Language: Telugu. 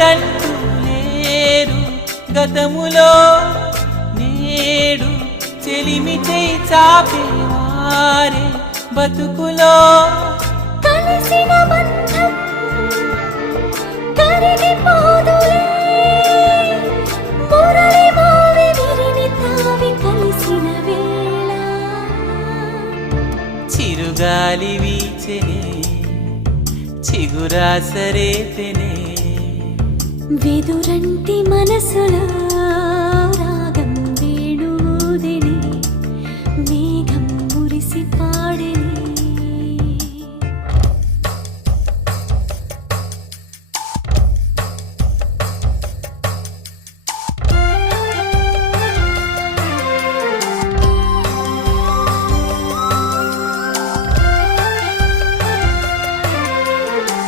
ఎవరంటూ లేరు గతములో నేడు చెలిమి చేయి చాపేవారే బతుకులో కలిసిన బంధం కరిగిపోదులే మురళి మోవి విరిని తావి కలిసిన వేళ చిరుగాలి వీచెనే చిగురాసరేపెనే వెదురంటి మనసులో